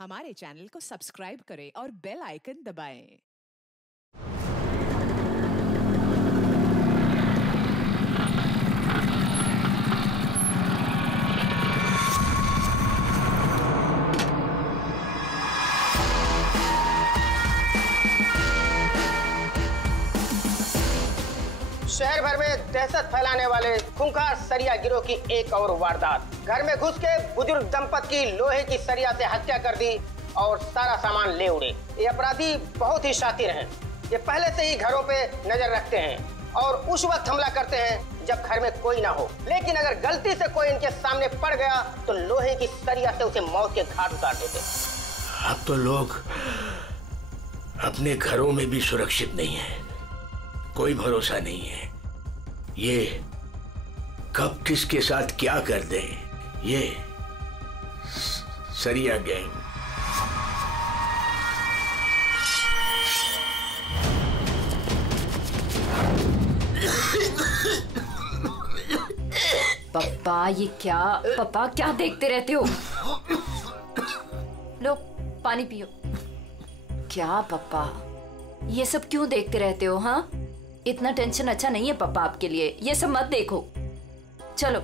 हमारे चैनल को सब्सक्राइब करें और बेल आइकन दबाएं। शहर भर में दहशत फैलाने वाले खूंखार सरिया गिरोह की एक और वारदात। घर में घुस के बुजुर्ग दंपत्ति की लोहे की सरिया से हत्या कर दी और सारा सामान ले उड़े। ये अपराधी बहुत ही शातिर हैं। ये पहले से ही घरों पे नजर रखते हैं और उस वक्त हमला करते हैं जब घर में कोई ना हो। लेकिन अगर गलती से कोई इनके सामने पड़ गया तो लोहे की सरिया से उसे मौत के घाट उतार देते। अब तो लोग अपने घरों में भी सुरक्षित नहीं है, कोई भरोसा नहीं है। ये कब किसके साथ क्या कर दे, ये सरिया गैंग। पापा क्या देखते रहते हो? लो पानी पियो। क्या पापा ये सब क्यों देखते रहते हो? हाँ, इतना टेंशन अच्छा नहीं है पापा आपके लिए। ये सब मत देखो, चलो।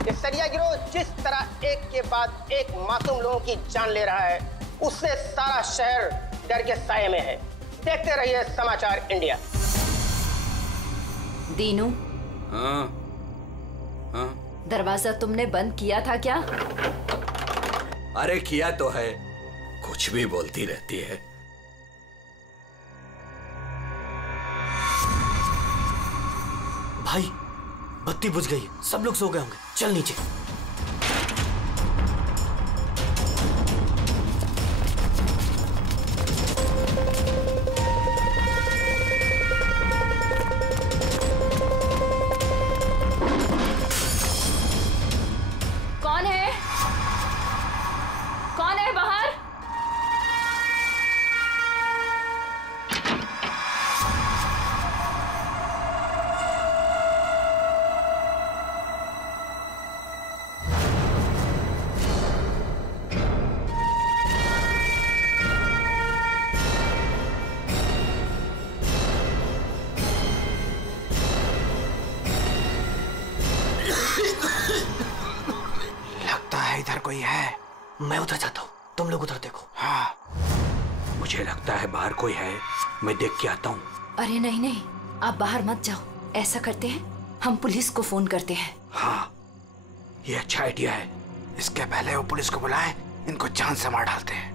ये सरिया गिरोह जिस तरह एक के बाद एक मासूम लोगों की जान ले रहा है, उससे सारा शहर डर के साये में है। देखते रहिए समाचार इंडिया। दीनू, हाँ? दरवाजा तुमने बंद किया था क्या? अरे किया तो है, कुछ भी बोलती रहती है। भाई बत्ती बुझ गई, सब लोग सो गए होंगे, चल नीचे। कौन है बाहर? लगता है इधर कोई है। मैं उधर जाता हूँ, तुम लोग उधर देखो। हाँ, मुझे लगता है बाहर कोई है, मैं देख के आता हूँ। अरे नहीं नहीं, आप बाहर मत जाओ। ऐसा करते हैं, हम पुलिस को फोन करते हैं। हाँ, ये अच्छा आइडिया है। इसके पहले वो पुलिस को बुलाएं, इनको जान से मार डालते हैं।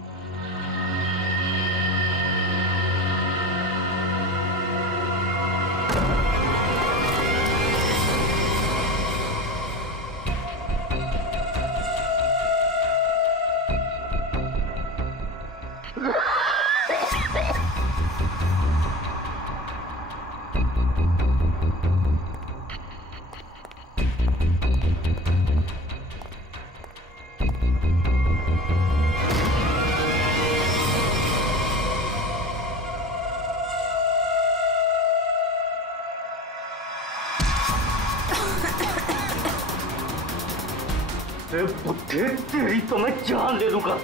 बुद्धि तेरी तो मैं जान ले लूंगा।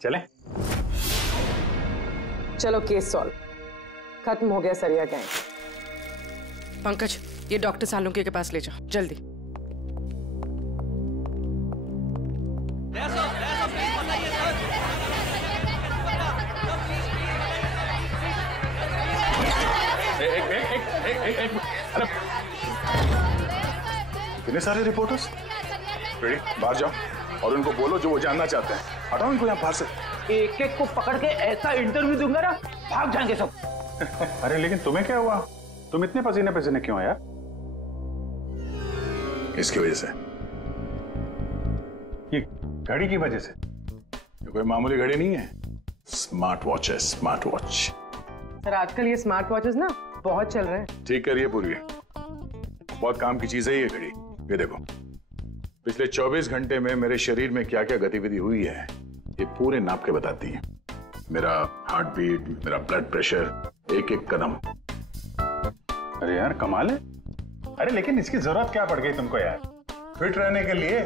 चलें? चलो केस सॉल्व, खत्म हो गया सरिया गैंग। पंकज, ये डॉक्टर सालुंके के पास ले जाओ जल्दी। इतने सारे रिपोर्टर्स? रेडी, बाहर जाओ और उनको बोलो जो वो जानना चाहते हैं। हटाओ इनको यहाँ बाहर से। एक एक को पकड़ के ऐसा इंटरव्यू दूंगा ना, भाग जाएंगे सब। अरे लेकिन तुम्हें क्या हुआ? तुम इतने पसीने पसीने क्यों यार? इसकी वजह से, ये घड़ी की वजह से। ये कोई मामूली घड़ी नहीं है, स्मार्ट वॉच है, स्मार्ट वॉच। सर आजकल ये स्मार्ट वॉचेस ना बहुत चल रहे हैं। ठीक करिए पूर्वी, बहुत काम की चीज है ये घड़ी। ये देखो, पिछले 24 घंटे में मेरे शरीर में क्या क्या गतिविधि हुई है ये पूरे नाप के बताती है। मेरा हार्ट बीट, मेरा ब्लड प्रेशर, एक एक कदम। अरे यार कमाल है। अरे लेकिन इसकी जरूरत क्या पड़ गई तुमको यार? फिट रहने के लिए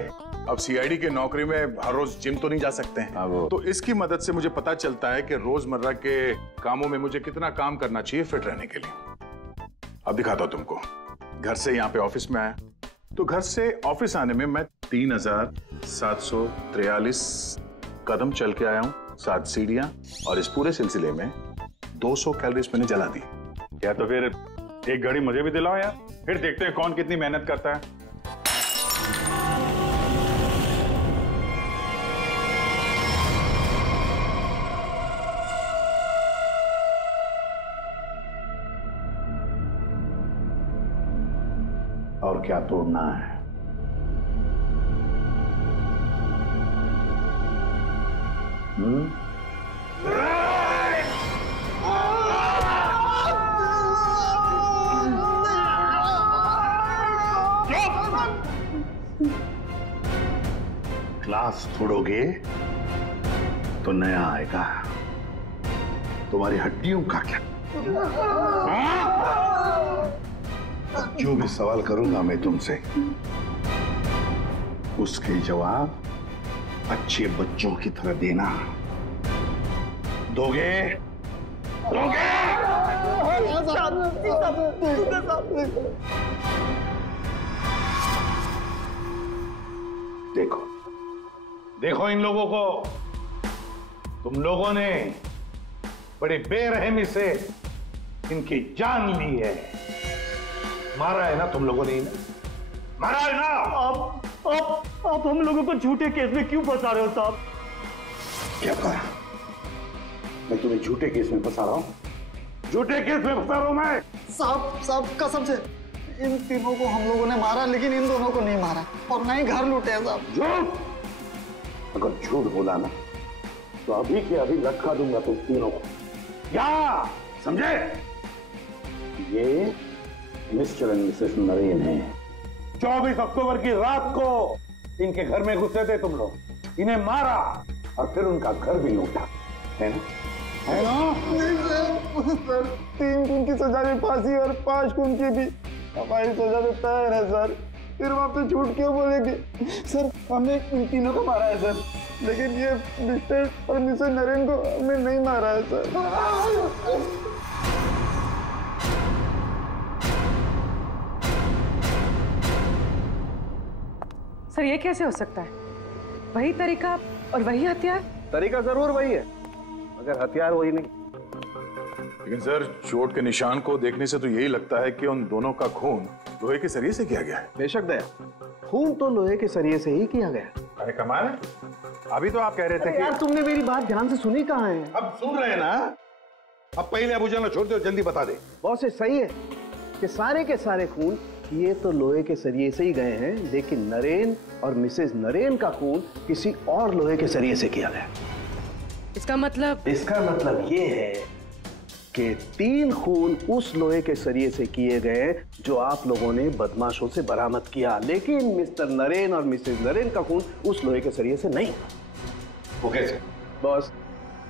अब सीआईडी की नौकरी में हर रोज जिम तो नहीं जा सकते हैं, तो इसकी मदद से मुझे पता चलता है कि रोजमर्रा के कामों में मुझे कितना काम करना चाहिए फिट रहने के लिए। अब दिखाता हूं तुमको। घर से यहाँ पे ऑफिस में आया, तो घर से ऑफिस आने में मैं 3743 कदम चल के आया हूँ, 7 सीढ़ियां, और इस पूरे सिलसिले में 200 कैलोरीज मैंने जला दी। क्या तो फिर एक घड़ी मुझे भी दिलाओ यार, फिर देखते हैं कौन कितनी मेहनत करता है। और क्या तोड़ना है? ग्लास तोड़ोगे तो नया आएगा, तुम्हारी हड्डियों का क्या? जो भी सवाल करूंगा मैं तुमसे, उसके जवाब अच्छे बच्चों की तरह देना। दोगे? दोगे? देखो देखो इन लोगों को, तुम लोगों ने बड़ी बेरहमी से इनकी जान ली है। मारा है ना तुम लोगों ने? मारा है ना? आप हम लोगों को झूठे केस में क्यों फंसा रहे हो साहब? क्या कहा? मैं तुम्हें झूठे केस में फंसा रहा हूं? झूठे केस में फंसा रहा हूं मैं? साहब कसम से इन तीनों को हम लोगों ने मारा, लेकिन इन दोनों को नहीं मारा और ना ही घर लूटे हैं साहब। झूठ? अगर झूठ बोला ना तो अभी के अभी लटका दूंगा तुम तीनों को। क्या समझे? ये मिस्टर एंड मिसेस नरेन है। 24 अक्टूबर की रात को इनके घर में घुसे थे तुम लोग, इन्हें मारा और फिर उनका घर भी लूटा, है ना? है ना? नहीं सर, 3 खून की सजा में फांसी और 5 खून की भी हमारी सजा में तय है सर। फिर वहां पे झूठ क्यों बोलेंगे सर? हमने इन तीनों को मारा है सर, लेकिन ये मिस्टर और मिसेस नरेन को हमने नहीं मारा है सर। सर ये कैसे हो सकता है? वही तरीका और वही हथियार? तरीका जरूर वही है, मगर हथियार वही नहीं। लेकिन सर चोट के निशान को देखने से तो यही लगता है कि उन दोनों का खून लोहे के सरिये से किया गया है। बेशक दया, खून तो लोहे के सरिये से ही किया गया। अरे कमाल है, अभी तो आप कह रहे थे कि... यार तुमने मेरी बात ध्यान से सुनी कहाँ है? अब सुन रहे हैं ना? अब पहले अबू जान छोड़ दो, जल्दी बता दे। बहुत से सही है कि सारे के सारे खून ये तो लोहे के सरिये से ही गए हैं, लेकिन नरेन और मिसेस नरेन का खून किसी और लोहे के सरिये से किया गया। इसका मतलब ये है कि 3 खून उस लोहे के सरिये से किए गए जो आप लोगों ने बदमाशों से बरामद किया, लेकिन मिस्टर नरेन और मिसेस नरेन का खून उस लोहे के सरिये से नहीं। वो कैसे? बॉस,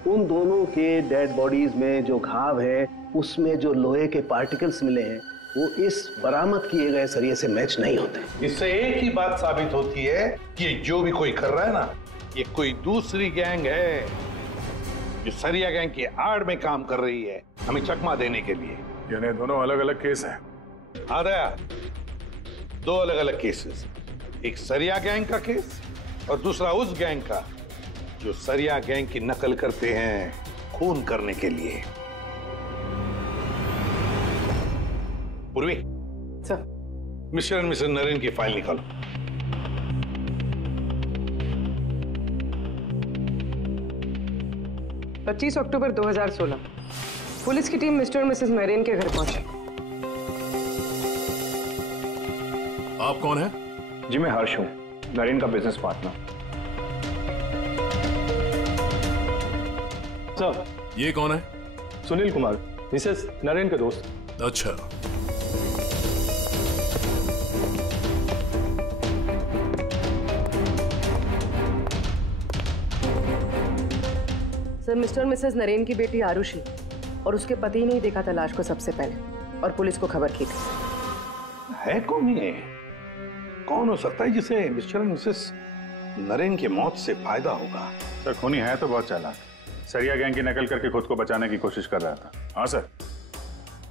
उन दोनों के डेड बॉडीज में जो घाव है उसमें जो लोहे के पार्टिकल्स मिले हैं वो इस बरामद किए गए सरिये से मैच नहीं होते। इससे एक ही बात साबित होती है कि जो भी कोई कर रहा है ना, ये कोई दूसरी गैंग है जो सरिया गैंग की आड़ में काम कर रही है, हमें चकमा देने के लिए। यानी दोनों अलग अलग केस हैं? हाँ दया, 2 अलग अलग केसेस। एक सरिया गैंग का केस और दूसरा उस गैंग का जो सरिया गैंग की नकल करते हैं खून करने के लिए। Purvi sir, mister and Mrs Naren की फाइल निकालो। 25 अक्टूबर 2016 पुलिस की टीम मिस्टर और मिसेस नरेन के घर पहुंची। आप कौन है? जी मैं हर्ष हूँ, नरेन का बिजनेस पार्टनर। सर ये कौन है? सुनील कुमार, मिसेस नरेन के दोस्त। अच्छा। सर मिस्टर और मिसेस नरेन की बेटी आरुषि और उसके पति ने ही देखा था लाश को सबसे पहले और पुलिस को खबर की थी। है कौन ये? कौन हो सकता है जिसे मिस्टर और मिसेस नरेन की मौत से फायदा होगा? सर खूनी है तो बहुत चालाक, सरिया गैंग की नकल करके खुद को बचाने की कोशिश कर रहा था। हाँ सर,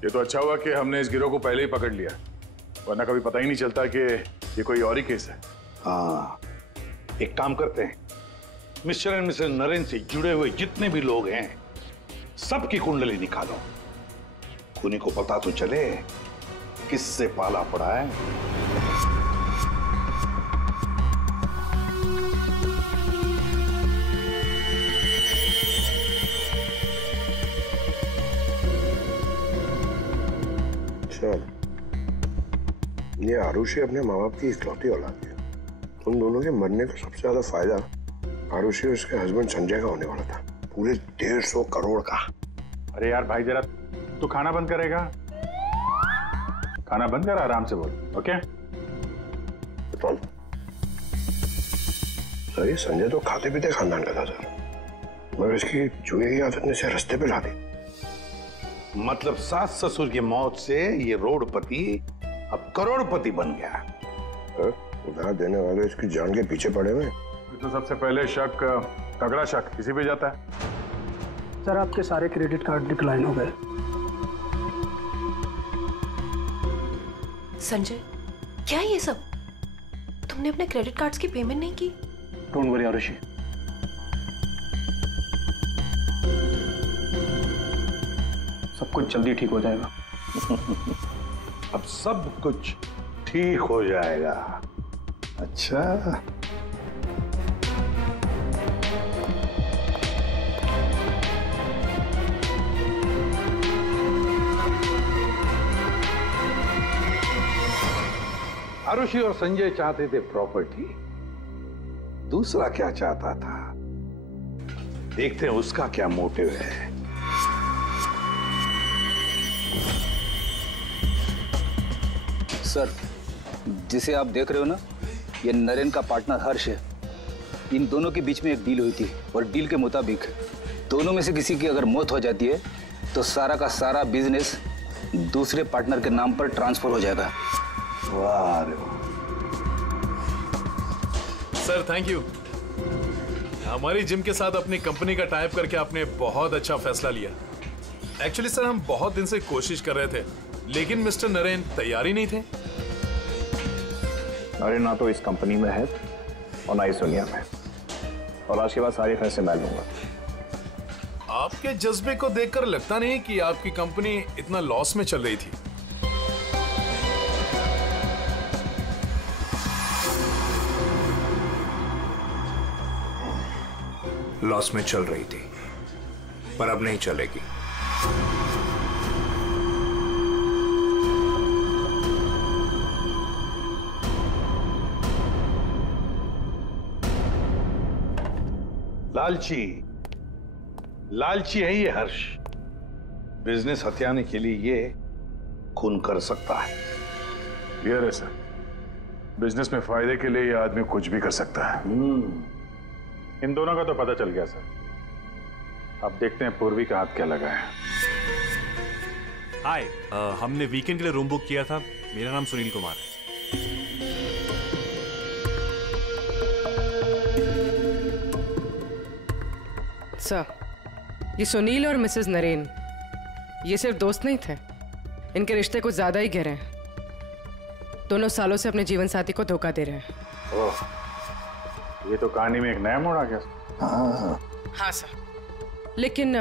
ये तो अच्छा हुआ कि हमने इस गिरोह को पहले ही पकड़ लिया, वरना कभी पता ही नहीं चलता कि ये कोई और ही केस है। हाँ, एक काम करते हैं, मिस्टर एंड मिसेस नरेन से जुड़े हुए जितने भी लोग हैं सबकी कुंडली निकालो, खूनी को पता तो चले किससे पाला पड़ा है। सर, ये आरुषि अपने माँ बाप की इकलौती औलाद है। उन दोनों के मरने का सबसे ज्यादा फायदा आरुषि और उसके हस्बैंड संजय का होने वाला था, पूरे 150 करोड़ का। अरे यार भाई जरा तू खाना बंद करेगा? खाना बंद कर, आराम से बोल। ओके सर, ये संजय तो खाते पीते खानदान का था सर, मगर इसकी जुए की आदत ने से रास्ते पे ला दी। मतलब सास ससुर की मौत से ये रोडपति अब करोड़पति बन गया। उधार देने वाले इसकी जान के पीछे पड़े हुए। तो सबसे पहले शक, तगड़ा शक किसी पे जाता है। सर आपके सारे क्रेडिट कार्ड डिक्लाइन हो गए। संजय, क्या ये सब? तुमने अपने क्रेडिट कार्ड्स की पेमेंट नहीं की? डोंट वरी आरुषि, सब कुछ जल्दी ठीक हो जाएगा। अब सब कुछ ठीक हो जाएगा। अच्छा, आरुषि और संजय चाहते थे प्रॉपर्टी, दूसरा क्या चाहता था देखते हैं उसका क्या मोटिव है। सर, जिसे आप देख रहे हो ना, ये नरेन का पार्टनर हर्ष है। इन दोनों के बीच में एक डील हुई थी और डील के मुताबिक दोनों में से किसी की अगर मौत हो जाती है तो सारा का सारा बिजनेस दूसरे पार्टनर के नाम पर ट्रांसफर हो जाएगा। वाह सर, थैंक यू। हमारी जिम के साथ अपनी कंपनी का टाइप करके आपने बहुत अच्छा फैसला लिया। एक्चुअली सर, हम बहुत दिन से कोशिश कर रहे थे, लेकिन मिस्टर नरेन तैयार ही नहीं थे। नरेन ना तो इस कंपनी में है और ना इस दुनिया में, और आज के बाद सारे फैसले मैं लूंगा। आपके जज्बे को देखकर लगता नहीं कि आपकी कंपनी इतना लॉस में चल रही थी। लॉस में चल रही थी, पर अब नहीं चलेगी। लालची है ये हर्ष। बिजनेस हथियाने के लिए ये खून कर सकता है। क्लियर है सर, बिजनेस में फायदे के लिए ये आदमी कुछ भी कर सकता है। इन दोनों का तो पता चल गया सर। अब देखते हैं पूर्वी का हाथ क्या लगा है। हाय, हमने वीकेंड के लिए रूम बुक किया था। मेरा नाम सुनील कुमार है। सर, ये सुनील और मिसेस नरेन ये सिर्फ दोस्त नहीं थे, इनके रिश्ते कुछ ज्यादा ही गहरे हैं। दोनों सालों से अपने जीवन साथी को धोखा दे रहे हैं। ओह, ये तो कहानी में एक नया मोड़ आ गया। हाँ सर, लेकिन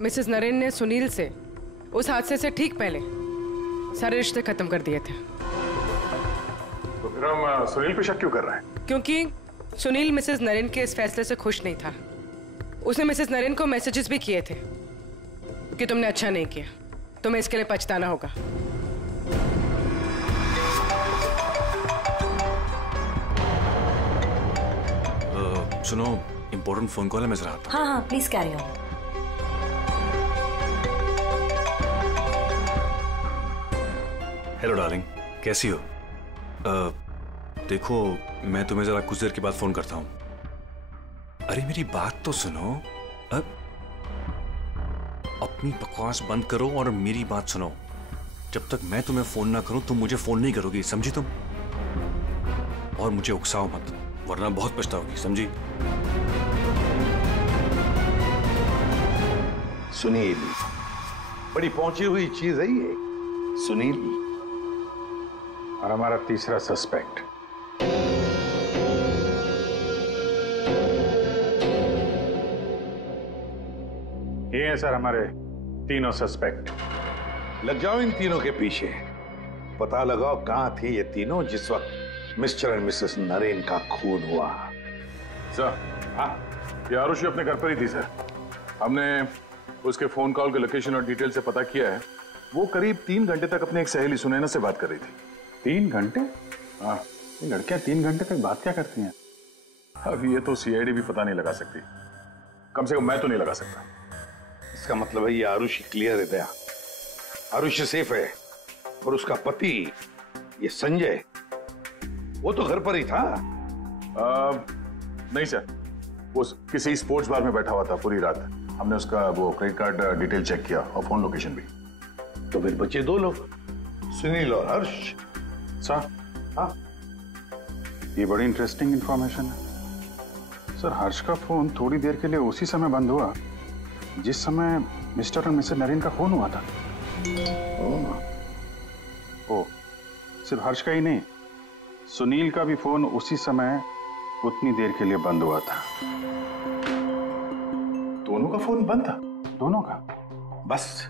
मिसेस नरेन ने सुनील से उस हादसे से ठीक पहले सारे रिश्ते खत्म कर दिए थे। तो फिर हम सुनील पे शक क्यों कर रहे हैं? क्योंकि सुनील मिसेस नरेन के इस फैसले से खुश नहीं था। उसने मिसेस नरेन को मैसेजेस भी किए थे कि तुमने अच्छा नहीं किया, तुम्हें इसके लिए पछताना होगा। सुनो, इंपॉर्टेंट फोन कॉल है, मैं जरा आता हूं। हाँ हाँ please carry on. Hello darling, कैसी हो? देखो, मैं तुम्हें जरा कुछ देर के बाद फोन करता हूँ। अरे मेरी बात तो सुनो। अपनी बकवास बंद करो और मेरी बात सुनो। जब तक मैं तुम्हें फोन ना करूं तुम मुझे फोन नहीं करोगी, समझी तुम? और मुझे उकसाओ मत, वरना बहुत पछताओगी, समझी? सुनील, बड़ी पहुंची हुई चीज है ये। सुनील और हमारा तीसरा सस्पेक्ट। ये हैं सर हमारे तीनों सस्पेक्ट। लग जाओ इन तीनों के पीछे, पता लगाओ कहां थे ये तीनों जिस वक्त मिस्टर एंड मिसेस नरेन का खून हुआ। सर, हाँ, ये आरुषि अपने घर पर ही थी सर। हमने उसके फोन कॉल के लोकेशन और डिटेल से पता किया है। वो करीब 3 घंटे तक अपनी एक सहेली सुनैना से बात कर रही थी। 3 घंटे? हाँ, ये लड़कियां 3 घंटे तक बात क्या करती हैं? अब ये तो सीआईडी भी पता नहीं लगा सकती, कम से कम मैं तो नहीं लगा सकता। इसका मतलब है ये आरुषि क्लियर है दया, आरुषि सेफ है। और उसका पति ये संजय, वो तो घर पर ही था। नहीं सर, वो किसी स्पोर्ट्स बार में बैठा हुआ था पूरी रात। हमने उसका वो क्रेडिट कार्ड डिटेल चेक किया और फोन लोकेशन भी। तो फिर बचे 2 लोग, सुनील और हर्ष। सर, हाँ, ये बड़ी इंटरेस्टिंग इंफॉर्मेशन है सर। हर्ष का फोन थोड़ी देर के लिए उसी समय बंद हुआ जिस समय मिस्टर और मिसेस नरेन का फोन हुआ था। ओ, सिर्फ हर्ष का ही नहीं, सुनील का भी फोन उसी समय उतनी देर के लिए बंद हुआ था। दोनों का फोन बंद था? दोनों का? बस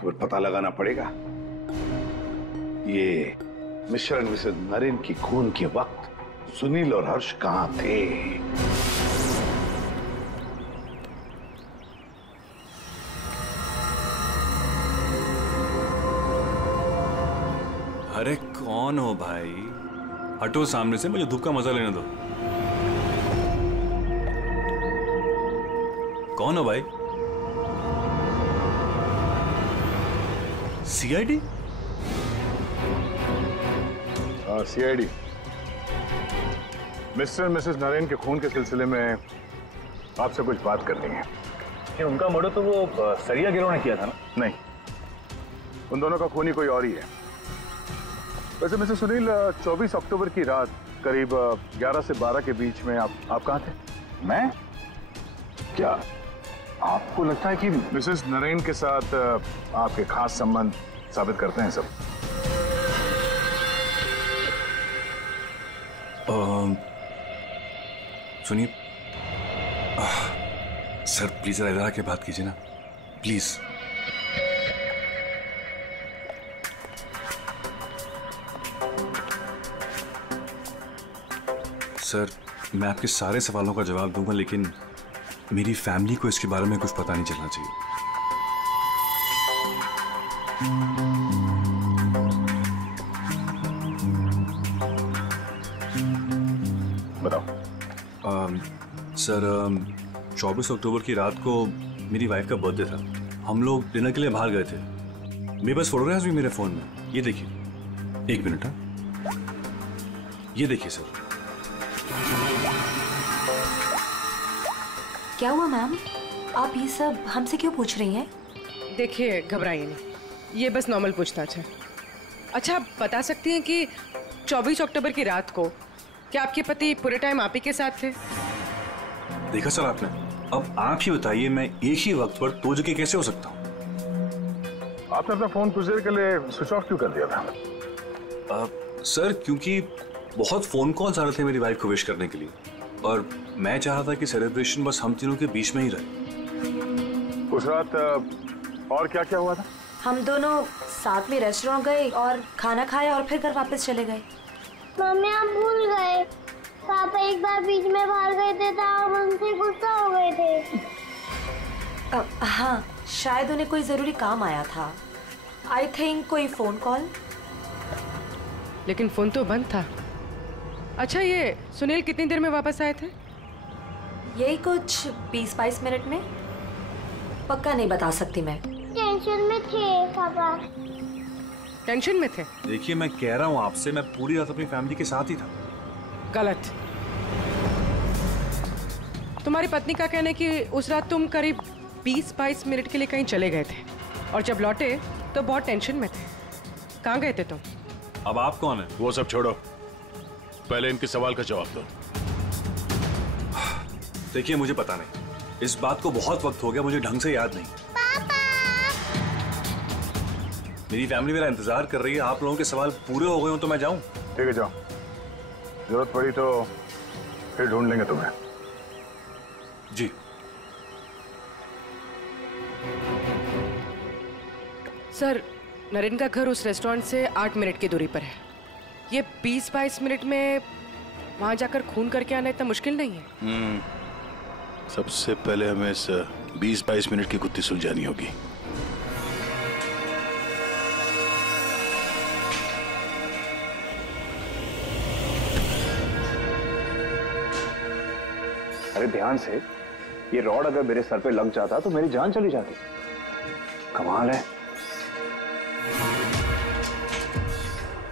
तो पता लगाना पड़ेगा ये मिस्टर एंड मिसेस नरेन की खून के वक्त सुनील और हर्ष कहां थे। अरे कौन हो भाई? हटो सामने से, मुझे धूप का मजा लेने दो। कौन हो भाई? सीआईडी? हाँ, CID. Mister and Mrs Naren के खून के सिलसिले में आपसे कुछ बात करनी है। कि उनका मर्डर तो वो सरिया गिरोह ने किया था ना? नहीं, उन दोनों का खूनी कोई और ही है। वैसे मिस्टर सुनील, 24 अक्टूबर की रात करीब 11 से 12 के बीच में आप कहाँ थे? मैं? क्या आपको लगता है कि मिसेस नरेन के साथ आपके खास संबंध साबित करते हैं सब? सुनिए सर, प्लीज इधर आके बात कीजिए ना, प्लीज। सर, मैं आपके सारे सवालों का जवाब दूंगा, लेकिन मेरी फैमिली को इसके बारे में कुछ पता नहीं चलना चाहिए। बताओ। सर, 24 अक्टूबर की रात को मेरी वाइफ का बर्थडे था। हम लोग डिनर के लिए बाहर गए थे। मेरे पास फोटोग्राफ्स भी मेरे फोन में, ये देखिए। 1 मिनट, हाँ, ये देखिए सर। क्या हुआ मैम? आप ये सब हमसे क्यों पूछ रही हैं? देखिए, घबराइए नहीं, ये बस नॉर्मल पूछताछ है। अच्छा, आप बता सकती हैं कि 24 अक्टूबर की रात को क्या आपके पति पूरे टाइम आप ही के साथ थे? देखा सर आपने, अब आप ही बताइए, मैं एक ही वक्त पर 2 जगह कैसे हो सकता हूँ? आपने अपना फोन कुछ देर के लिए स्विच ऑफ क्यों कर दिया था? सर, क्योंकि बहुत फोन कॉल्स आ रहे थे मेरी वाइफ को विश करने के लिए, और मैं चाह रहा था कि सेलिब्रेशन बस हम तीनों के बीच में ही रहे। उस रात और क्या क्या हुआ था? हम दोनों साथ में रेस्टोरेंट गए और खाना खाया और फिर घर वापस चले गए। मम्मी, आप भूल गए, पापा एक बार बीच में बाहर गए थे तो हम उनसे गुस्सा हो गए थे। हाँ, शायद उन्हें कोई जरूरी काम आया था। आई थिंक कोई फोन कॉल। लेकिन फोन तो बंद था। अच्छा, ये सुनील कितनी देर में वापस आए थे? यही कुछ 20-22 मिनट में। पक्का नहीं बता सकती मैं। टेंशन में थे पापा। टेंशन में थे? देखिए, मैं कह रहा हूँ आपसे, मैं पूरी रात अपनी फैमिली के साथ ही था। गलत। तुम्हारी पत्नी का कहना है कि उस रात तुम करीब 20-22 मिनट के लिए कहीं चले गए थे और जब लौटे तो बहुत टेंशन में थे। कहाँ गए थे तुम? अब आप कौन है? वो सब छोड़ो, पहले इनके सवाल का जवाब दो। देखिए, मुझे पता नहीं, इस बात को बहुत वक्त हो गया, मुझे ढंग से याद नहीं। मेरी फैमिली मेरा इंतजार कर रही है, आप लोगों के सवाल पूरे हो गए हो तो मैं जाऊं? ठीक है, जाओ। जरूरत पड़ी तो फिर ढूंढ लेंगे तुम्हें। जी। सर, नरेन का घर उस रेस्टोरेंट से 8 मिनट की दूरी पर है। ये 20-22 मिनट में वहां जाकर खून करके आना इतना मुश्किल नहीं है। सबसे पहले हमें इस 20-22 मिनट की गुत्थी सुलझानी होगी। अरे ध्यान से, ये रॉड अगर मेरे सर पे लग जाता तो मेरी जान चली जाती। कमाल है।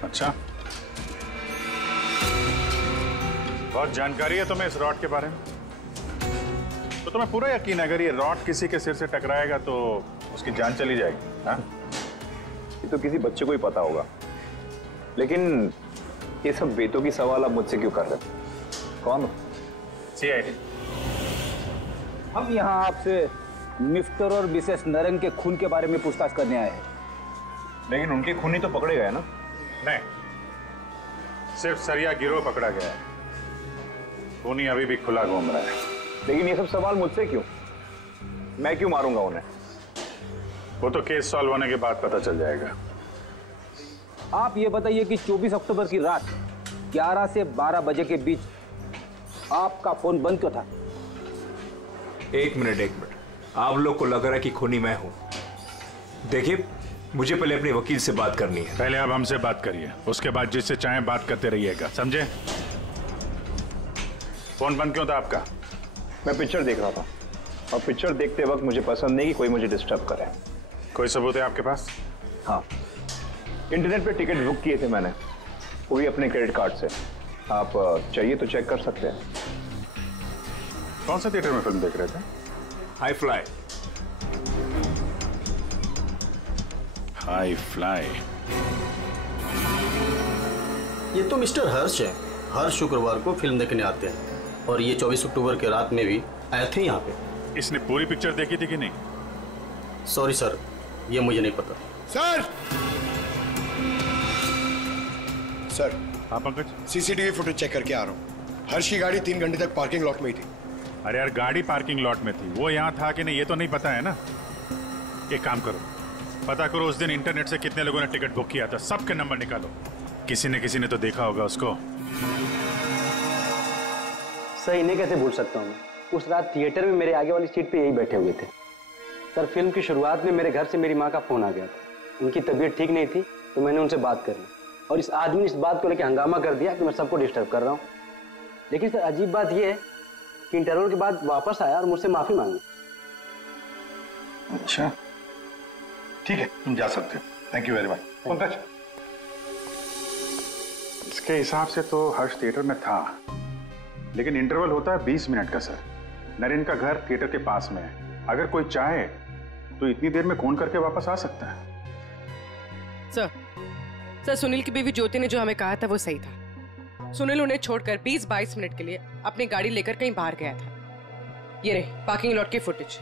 अच्छा, बहुत जानकारी है तुम्हें इस रॉड के बारे में। तो तुम्हें पूरा यकीन है अगर ये रॉड किसी के सिर से टकराएगा तो उसकी जान चली जाएगी? हाँ? ये तो किसी बच्चे को ही पता होगा, लेकिन ये सब बेतों की सवाल आप मुझसे क्यों कर रहे हो? कौन हो? CID। हम यहाँ आपसे मिस्टर और मिसेस नरेन के खून के बारे में पूछताछ करने आए हैं। लेकिन उनके खूनी तो पकड़े गए ना? नहीं, सिर्फ सरिया गिरोह पकड़ा गया है। खूनी अभी भी खुला घूम रहा है। लेकिन ये सब सवाल मुझसे क्यों? मैं क्यों मारूंगा उन्हें? वो तो केस सॉल्व होने के बाद पता चल जाएगा। आप ये बताइए कि 24 अक्टूबर की रात 11 से 12 बजे के बीच आपका फोन बंद क्यों था? एक मिनट। आप लोग को लग रहा है कि खूनी मैं हूं। देखिए, मुझे पहले अपने वकील से बात करनी है। पहले आप हमसे बात करिए, उसके बाद जिससे चाहे बात करते रहिएगा, समझे? फोन बंद क्यों था आपका? मैं पिक्चर देख रहा था और पिक्चर देखते वक्त मुझे पसंद नहीं कि कोई मुझे डिस्टर्ब करे। कोई सबूत है आपके पास? हाँ, इंटरनेट पे टिकट बुक किए थे मैंने, वो भी अपने क्रेडिट कार्ड से। आप चाहिए तो चेक कर सकते हैं। कौन सा थिएटर में फिल्म देख रहे थे? High fly. High fly. ये तो मिस्टर हर्ष है, हर शुक्रवार को फिल्म देखने आते हैं और ये 24 अक्टूबर के रात में भी आए थे यहाँ पे। इसने पूरी पिक्चर देखी थी कि नहीं? सॉरी सर, ये मुझे नहीं पता। सर। हाँ पंकज, CCTV फुटेज चेक करके आ रहा हूँ। हर्ष की गाड़ी 3 घंटे तक पार्किंग लॉट में ही थी। अरे यार, गाड़ी पार्किंग लॉट में थी, वो यहाँ था कि नहीं ये तो नहीं पता है ना। एक काम करो, पता करो उस दिन इंटरनेट से कितने लोगों ने टिकट बुक किया था, सबके नंबर निकालो। किसी ने तो देखा होगा उसको। सर, इन्हें कैसे भूल सकता हूँ मैं? उस रात थिएटर में मेरे आगे वाली सीट पे यही बैठे हुए थे। सर, फिल्म की शुरुआत में मेरे घर से मेरी माँ का फोन आ गया था। उनकी तबीयत ठीक नहीं थी तो मैंने उनसे बात कर ली और इस आदमी ने इस बात को लेकर हंगामा कर दिया कि मैं सबको डिस्टर्ब कर रहा हूँ। लेकिन सर, अजीब बात यह है कि इंटरवल के बाद वापस आया और मुझसे माफी मांगी। अच्छा, ठीक है, तुम जा सकते हो। Thank you very much. Pankaj, इसके हिसाब से तो हर्ष थिएटर में था, लेकिन इंटरवल होता है 20 मिनट का। सर, नरेन का घर थिएटर के पास में है। अगर कोई चाहे तो इतनी देर में फोन करके वापस आ सकता है। सर, सुनील की बीवी ज्योति ने जो हमें कहा था वो सही था। सुनील उन्हें छोड़कर 20-22 मिनट के लिए अपनी गाड़ी लेकर कहीं बाहर गया था। ये रहे पार्किंग लॉट की फुटेज।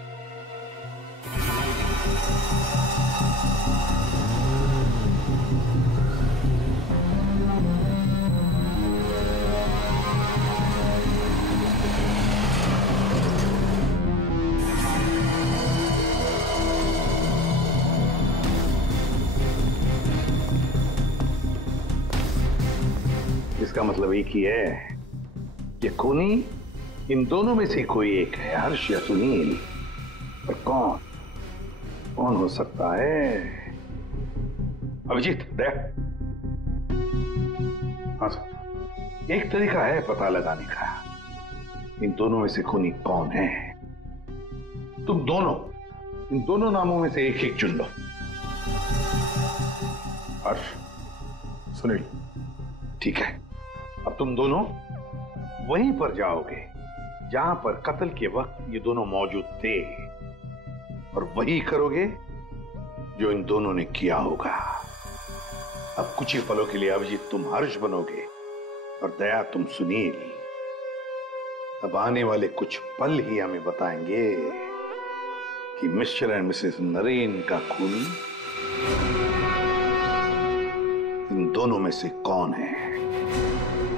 इसका मतलब एक ही है ये खूनी इन दोनों में से कोई एक है, हर्ष या सुनील। पर कौन हो सकता है? अभिजीत, दया। हाँ सर, एक तरीका है पता लगाने का, इन दोनों में से खूनी कौन है। तुम दोनों इन दोनों नामों में से एक एक चुन लो। हर्ष, सुनील। ठीक है, अब तुम दोनों वहीं पर जाओगे जहां पर कत्ल के वक्त ये दोनों मौजूद थे, और वही करोगे जो इन दोनों ने किया होगा। अब कुछ ही पलों के लिए अभिजीत तुम हर्ष बनोगे और दया तुम सुनील। अब आने वाले कुछ पल ही हमें बताएंगे कि मिस्टर एंड मिसेस नरेन का खून इन दोनों में से कौन है,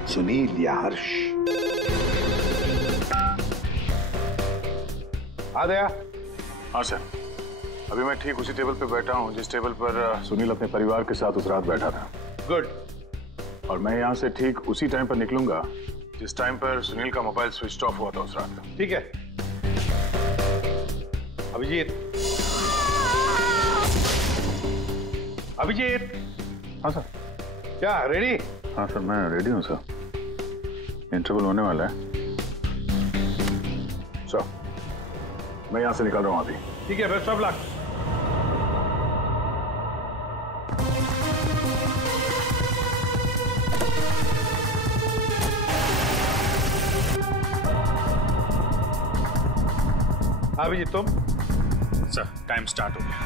सुनील या हर्ष। आ गया? हाँ सर, अभी मैं ठीक उसी टेबल पे बैठा हूँ जिस टेबल पर सुनील अपने परिवार के साथ उस रात बैठा था। गुड। और मैं यहाँ से ठीक उसी टाइम पर निकलूंगा जिस टाइम पर सुनील का मोबाइल स्विच ऑफ हुआ था उस रात। ठीक है अभिजीत। अभिजीत। हाँ सर। क्या रेडी? हाँ सर, मैं रेडी हूँ सर। इंटरवल होने वाला है सर, मैं यहाँ से निकल रहा हूँ अभी। ठीक है, बेस्ट ऑफ लक। अभिजीत तुम? सर, टाइम स्टार्ट हो गया।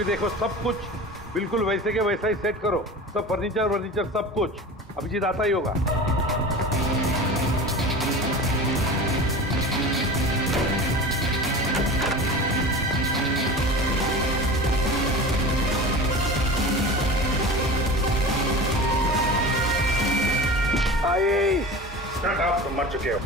देखो, सब कुछ बिल्कुल वैसे के वैसा ही सेट करो। सब फर्नीचर सब कुछ। अभिजीत आता ही होगा। आइए। आप तो मर चुके हो।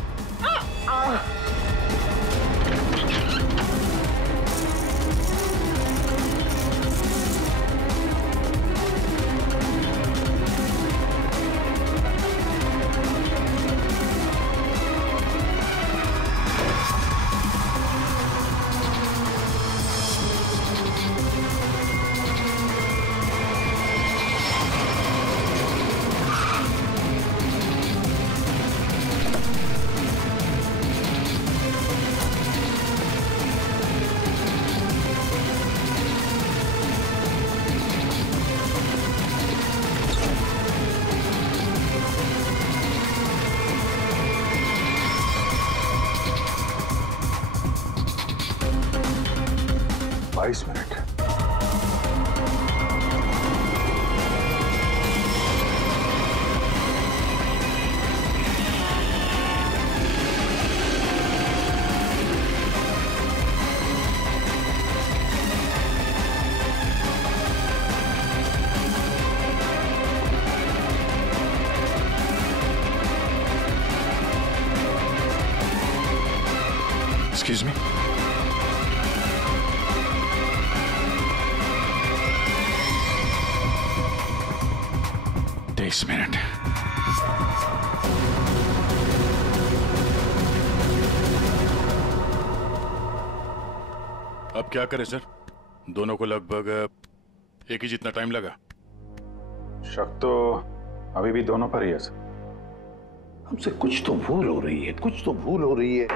मिनट। Excuse me? 10 minutes. अब क्या करें सर? दोनों को लगभग एक ही जितना टाइम लगा। शक तो अभी भी दोनों पर ही है सर। हमसे कुछ तो भूल हो रही है, कुछ तो भूल हो रही है।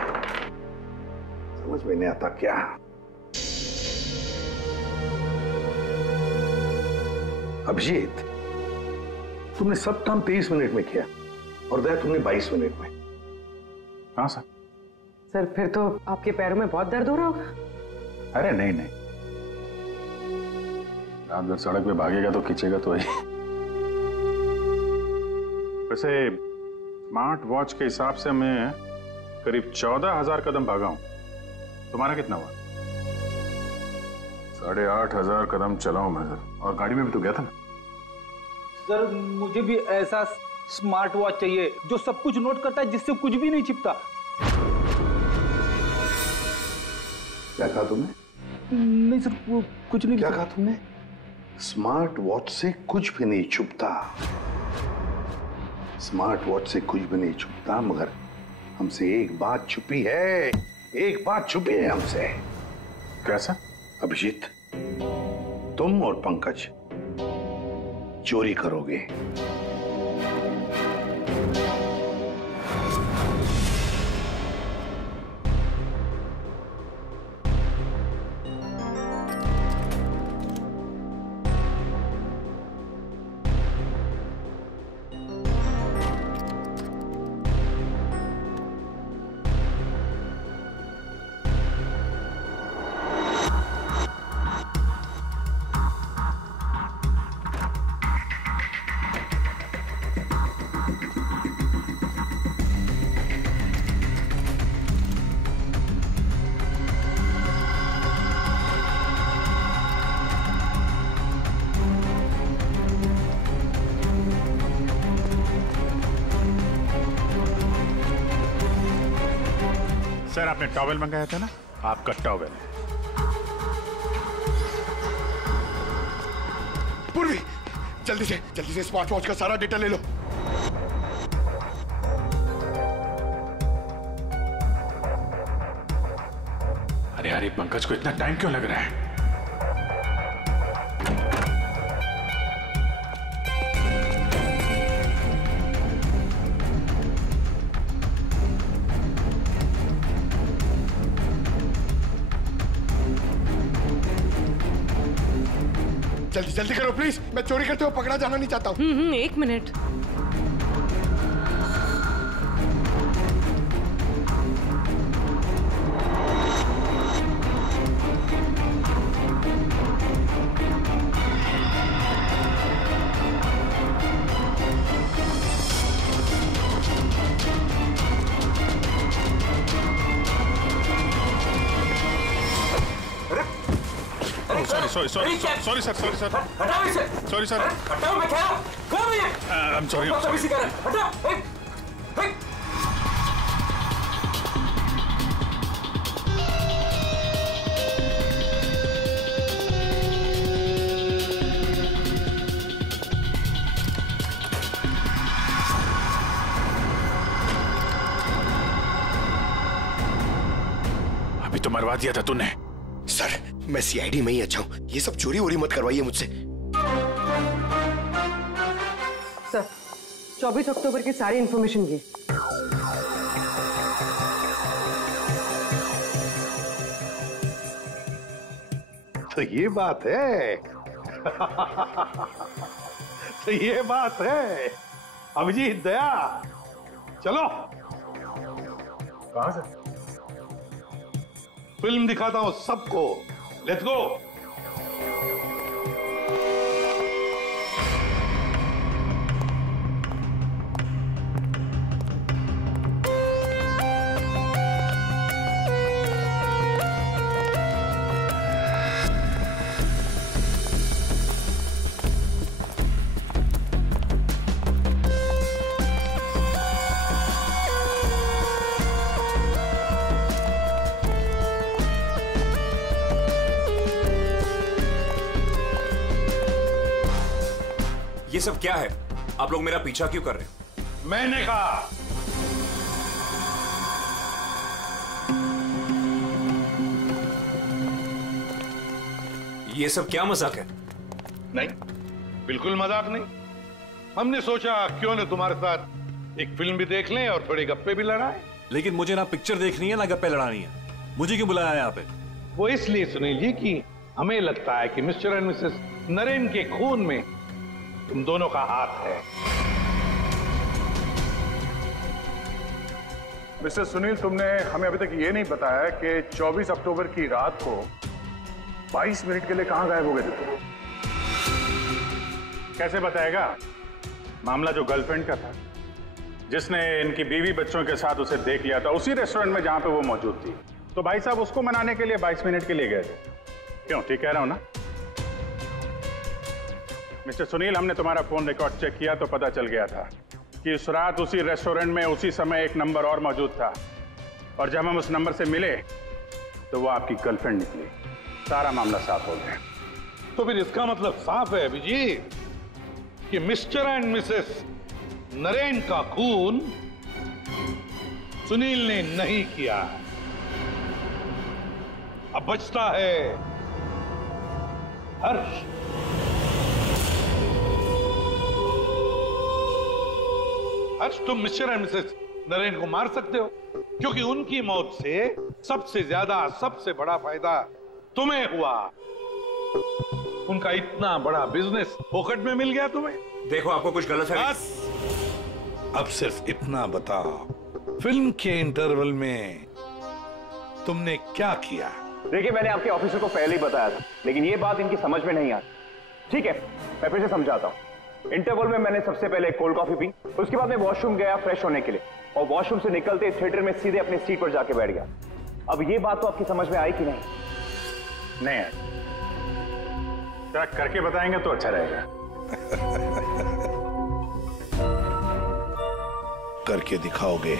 समझ में नहीं आता क्या। अभिजीत, तुमने सब काम 23 मिनट में किया और दया तुमने 22 मिनट में। हाँ सर। सर फिर तो आपके पैरों में बहुत दर्द हो रहा होगा। अरे नहीं नहीं, रात भर सड़क पे भागेगा तो खींचेगा तो ही। वैसे स्मार्ट वॉच के हिसाब से मैं करीब 14,000 कदम भागा हूं। तुम्हारा कितना हुआ? 8,500 कदम चला हूं मैं सर। और गाड़ी में भी तो गया था ना सर। मुझे भी ऐसा स्मार्ट वॉच चाहिए जो सब कुछ नोट करता है, जिससे कुछ भी नहीं छिपता। क्या कहा तुमने? नहीं सर, वो कुछ नहीं। क्या कहा तुमने? स्मार्ट वॉच से कुछ भी नहीं छुपता। स्मार्ट वॉच से कुछ भी नहीं छुपता, मगर हमसे एक बात छुपी है। एक बात छुपी है हमसे। कैसा? अभिजीत, तुम और पंकज चोरी करोगे। सर आपने टॉवेल मंगाया था ना, आपका टॉवेल। पूर्वी, जल्दी से स्मार्ट वॉच का सारा डेटा ले लो। अरे अरे पंकज को इतना टाइम क्यों लग रहा है? जल्दी करो प्लीज, मैं चोरी करते हुए पकड़ा जाना नहीं चाहता हूँ। 1 मिनट। Sorry sir. हटाओ इसे। Sorry sir. हटाओ, मैं कह रहा हूं। कौन है? I am sorry. हटाओ। अभी तो मरवा दिया था तूने। सर मैं सीआईडी में ही अच्छा हूँ, ये सब चोरी वोरी मत करवाइए मुझसे। सर 24 अक्टूबर की सारी इंफॉर्मेशन ये। तो ये बात है। तो ये बात है। अभिजीत, दया, चलो। कहां से? फिल्म दिखाता हूं सबको। Let's go. ये सब क्या है? आप लोग मेरा पीछा क्यों कर रहे हो? मैंने कहा। ये सब क्या मजाक है? नहीं, बिल्कुल मजाक नहीं। हमने सोचा क्यों न तुम्हारे साथ एक फिल्म भी देख लें और थोड़े गप्पे भी लड़ाएं। लेकिन मुझे ना पिक्चर देखनी है ना गप्पे लड़ानी है। मुझे क्यों बुलाया है यहाँ पे? वो इसलिए सुनील जी कि हमें लगता है कि मिस्टर एंड मिसेस नरेन के खून में तुम दोनों का हाथ है। मिस्टर सुनील, तुमने हमें अभी तक ये नहीं बताया कि 24 अक्टूबर की रात को 22 मिनट के लिए कहां गायब हो गए थे तुम? कैसे बताएगा? मामला जो गर्लफ्रेंड का था, जिसने इनकी बीवी बच्चों के साथ उसे देख लिया था उसी रेस्टोरेंट में जहां पे वो मौजूद थी, तो भाई साहब उसको मनाने के लिए 22 मिनट के लिए गए थे। क्यों, ठीक कह रहा हूं ना? मिस्टर सुनील, हमने तुम्हारा फोन रिकॉर्ड चेक किया तो पता चल गया था कि उस रात उसी रेस्टोरेंट में उसी समय एक नंबर और मौजूद था, और जब हम उस नंबर से मिले तो वो आपकी गर्लफ्रेंड निकली। सारा मामला साफ हो गया। तो फिर इसका मतलब साफ है अभिजीत कि मिस्टर एंड मिसेस नरेन का खून सुनील ने नहीं किया। अब बचता है हर्ष। हर्ष, तुम मिस्टर एंड मिसेस नरेन को मार सकते हो क्योंकि उनकी मौत से सबसे ज्यादा, सबसे बड़ा फायदा तुम्हें हुआ। उनका इतना बड़ा बिजनेस फोकट में मिल गया तुम्हें। देखो, आपको कुछ गलत है। अब सिर्फ इतना बताओ, फिल्म के इंटरवल में तुमने क्या किया? देखिए, मैंने आपके ऑफिसर को पहले ही बताया था, लेकिन ये बात इनकी समझ में नहीं आती। ठीक है, मैं फिर से समझाता हूँ। इंटरवल में मैंने सबसे पहले कोल्ड कॉफी पी, उसके बाद मैं वॉशरूम गया फ्रेश होने के लिए, और वॉशरूम से निकलते थिएटर में सीधे अपनी सीट पर जाके बैठ गया। अब ये बात तो आपकी समझ में आई कि नहीं? नहीं आई। जरा करके बताएंगे तो अच्छा रहेगा। करके दिखाओगे?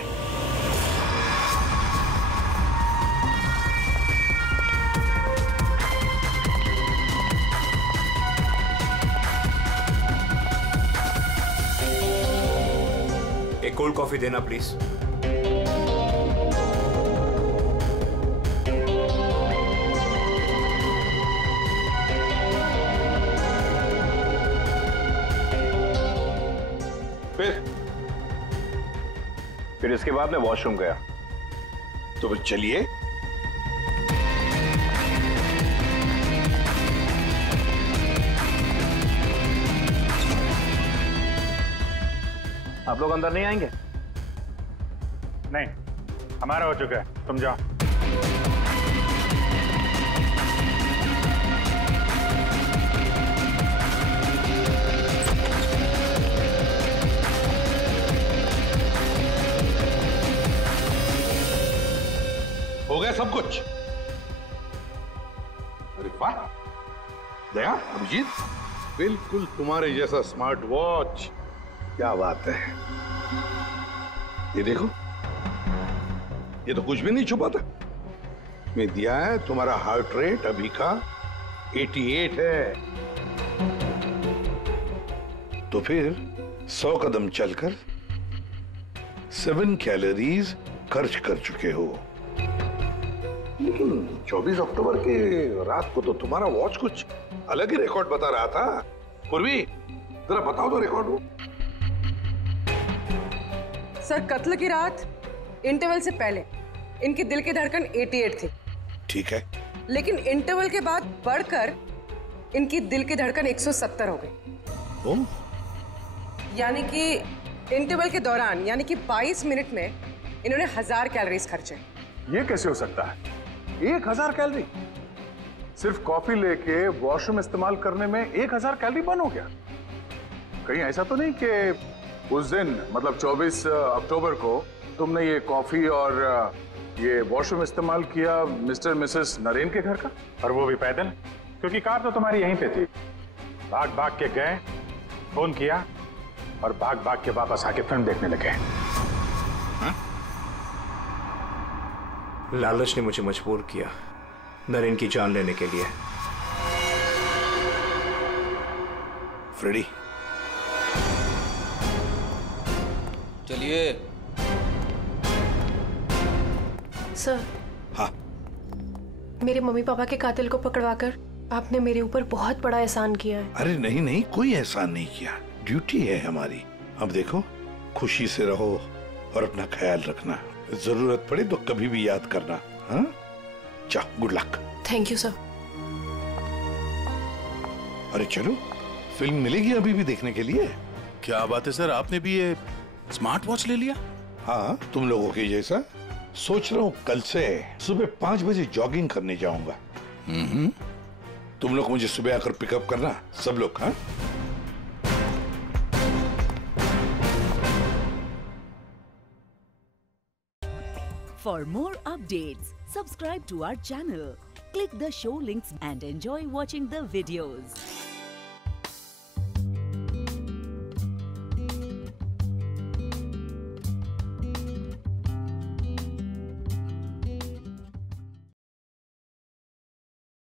एक कोल्ड कॉफी देना प्लीज। फिर इसके बाद मैं वॉशरूम गया। तो फिर चलिए। आप लोग अंदर नहीं आएंगे? नहीं, हमारा हो चुका है, तुम जाओ। हो गया सब कुछ? अरे वाह दया, अभिजीत, बिल्कुल तुम्हारे जैसा स्मार्ट वॉच। क्या बात है। ये देखो, ये तो कुछ भी नहीं छुपा था। मैं दिया है तुम्हारा हार्ट रेट अभी का 88 है। तो फिर 100 कदम चलकर 7 कैलोरीज खर्च कर चुके हो। लेकिन 24 अक्टूबर के रात को तो तुम्हारा वॉच कुछ अलग ही रिकॉर्ड बता रहा था। पूर्वी, जरा बताओ तो रिकॉर्ड वो। सर, कत्ल की रात इंटरवल से पहले इनकी दिल की धड़कन 88 थी। ठीक है। लेकिन इंटरवल के बाद बढ़कर इनकी दिल की धड़कन 170 हो गई। यानी कि इंटरवल के दौरान, यानी कि 22 मिनट में इन्होंने 1000 कैलोरीज खर्चे। ये कैसे हो सकता है? 1000 कैलोरी? सिर्फ कॉफी लेके वॉशरूम इस्तेमाल करने में 1000 कैलोरी बर्न हो गया? कहीं ऐसा तो नहीं कि उस दिन, मतलब 24 अक्टूबर को तुमने ये कॉफी और ये वॉशरूम इस्तेमाल किया मिस्टर मिसेस नरेन के घर का? और वो भी पैदल, क्योंकि कार तो तुम्हारी यहीं पे थी। भाग भाग के गए, फोन किया और भाग भाग के वापस आके फिल्म देखने लगे। लालच ने मुझे मजबूर किया नरेन की जान लेने के लिए। फ्रेडी, चलिए। सर। हाँ। मेरे मम्मी पापा के कातिल को पकड़वाकर आपने मेरे ऊपर बहुत बड़ा एहसान किया है। अरे नहीं नहीं, कोई एहसान नहीं किया, ड्यूटी है हमारी। अब देखो, खुशी से रहो और अपना ख्याल रखना। जरूरत पड़े तो कभी भी याद करना। हाँ, जाओ, good luck. Thank you sir. अरे चलो, फिल्म मिलेगी अभी भी देखने के लिए। क्या बात है सर, आपने भी ये स्मार्ट वॉच ले लिया? हाँ, तुम लोगों के जैसा। सोच रहा हूँ कल से सुबह 5 बजे जॉगिंग करने जाऊंगा। तुम लोग मुझे सुबह आकर पिकअप करना, सब लोग। हाँ, For more updates, subscribe to our channel, click the show links and enjoy watching the videos.